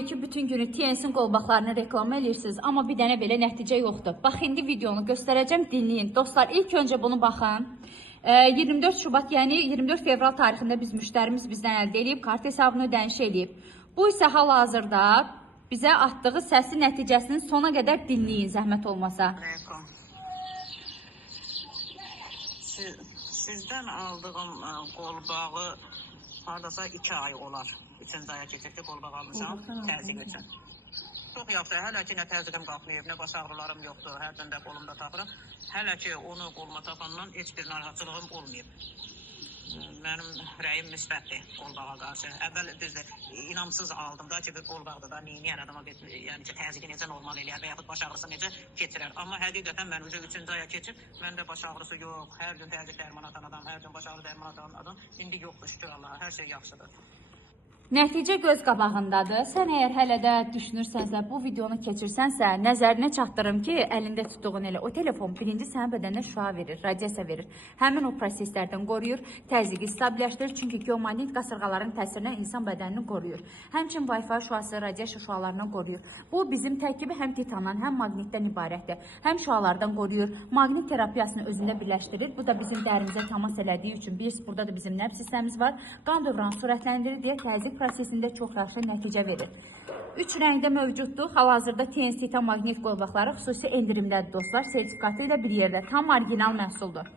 deyir ki, bütün günü TNS-in qolbaqlarını reklam edirsiniz, amma bir dənə belə nəticə yoxdur. Bax, indi videonu göstərəcəm, dinləyin. Dostlar, ilk öncə bunu baxın. 24 Şubat, yəni 24 fevral tarixində biz müştərimiz bizdən əldə edib, kart hesabını ödəniş edib. Bu isə hal-hazırda bizə atdığı səsi nəticəsini sona qədər dinləyin, zəhmət olmasa. Sizdən aldığım qolbağı hardasa 2 ay olar. 3-cü aya keçəkdə qolbaq almışam, təzyiq üçün. Çox yaxşı, hələ ki nə təzyiqim qalxmayıb, nə baş ağrılarım yoxdur, hər gün də qolumda taxıram. Hələ ki onu qoluma taxandan heç bir narahatçılığım olmayıb. Mənim rəyim müsbətdir qolbağa qarşı. Əvvəl düzdür, inamsız aldım da ki, bir qolbaqda da neyini adama yəni ki, təzyiqi necə normal eləyər və yaxud baş ağrısı necə keçirər. Amma həqiqətən mən 3-cü aya keçib, məndə baş ağrısı yox, hər gün təzyiq dərman atan adam, hər gün baş ağrı dərman atan adam, indi yoxdur, şükür Allaha, hər şey yaxşıdır. Nəticə göz qabağındadır. Sən əgər hələ də düşünürsənsə, bu videonu keçirsənsə, nəzərinə çatdırım ki, əlində tutduğun elə o telefon birinci sənin bədəninə şüa verir, radiasiya verir. Həmin o proseslərdən qoruyur, təzyiqi stabilləşdirir. Çünki geomaqnit qasırğaların təsirindən insan bədənini qoruyur. Həmçinin Wi-Fi şüası, radiasiya şüalarından qoruyur. Bu bizim tərkibi həm titandan, həm maqnitdən ibarətdir. Həm şüalardan qoruyur, maqnit terapiyasını özündə birləşdirir. Bu da bizim dərimizə təmas elədiyi üçün burada da bizim nəbz sistemimiz var. Qan dövranı sürətləndirir deyə təzyiq prosesində çox yaxşı nəticə verir. 3 rəngdə mövcuddur. Hal-hazırda TNS titan maqnit qolbaqları xüsusi endirimdədir dostlar. Sertifikatı ilə bir yerdə tam orijinal məhsuldur.